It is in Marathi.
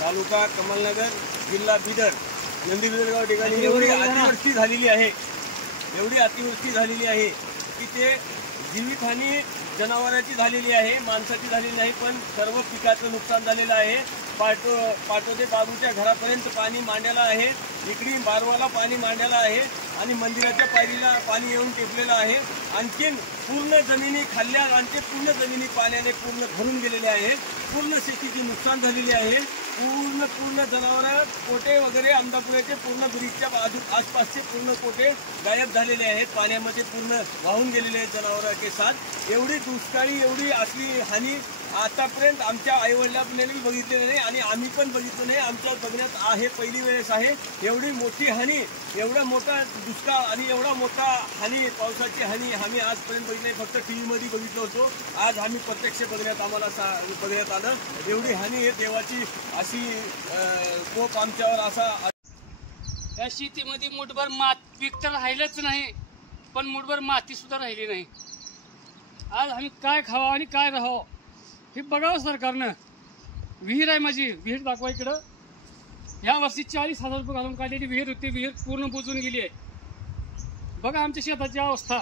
तालुका कमलनगर, जिल्हा बिदर, नंदी बिदरगाव ठिकाणी एवढी अतिवृष्टी झालेली आहे, एवढी अतिवृष्टी झालेली आहे की ते जीवितहानी जनावरांची झालेली आहे, माणसाची झालेली नाही, पण सर्व पिकाचं नुकसान झालेलं आहे। पाटोदे बाबूच्या घरापर्यंत पाणी मांडलेलं आहे, इकडे बारवाला पाणी मांडलेलं आहे आणि मंदिराच्या पायरीला पाणी येऊन टेकलेलं आहे। आणखीन पूर्ण जमिनी खाल्ल्या आणि पूर्ण जमिनी पाण्याने पूर्ण भरून गेलेले आहे, पूर्ण शेतीची नुकसान झालेली आहे, पूर्ण जनावर कोटे वगैरे अंधापुराचे पूर्ण ब्रिजच्या आसपासचे पूर्ण कोटे गायब झालेले आहेत, पाण्यामध्ये पूर्ण वाहून गेलेले आहेत जनावरांचे साथ। एवढी दुष्काळी एवढी असली हानी आतापर्यंत आमच्या आईवडिलांनी बघितलेली नाही आणि आम्ही पण बघितलं नाही, आमच्या बघण्यात आहे पहिली वेळेस आहे। एवढी मोठी हानी, एवढा मोठा दुष्काळ आणि एवढा मोठा हानी, पावसाची हानी आम्ही आजपर्यंत बघितली नाही, फक्त टी व्हीमध्ये बघितलं होतो, आज आम्ही प्रत्यक्ष बघण्यात बघण्यात आलं। एवढी हानी हे देवाची अशी कोप आमच्यावर असा। या शेतीमध्ये मुठभर पीक तर राहिलंच नाही, पण मुठभर माती सुद्धा राहिली नाही। आज आम्ही काय खावं आणि काय राहावं हे बघावं सरकारनं। विहीर आहे माझी, विहीर दाखवा इकडं। या वर्षी 40,000 रुपये घालून काढलेली विहीर होती, विहीर पूर्ण बुजून गेली आहे। बघा आमच्या शेताची अवस्था।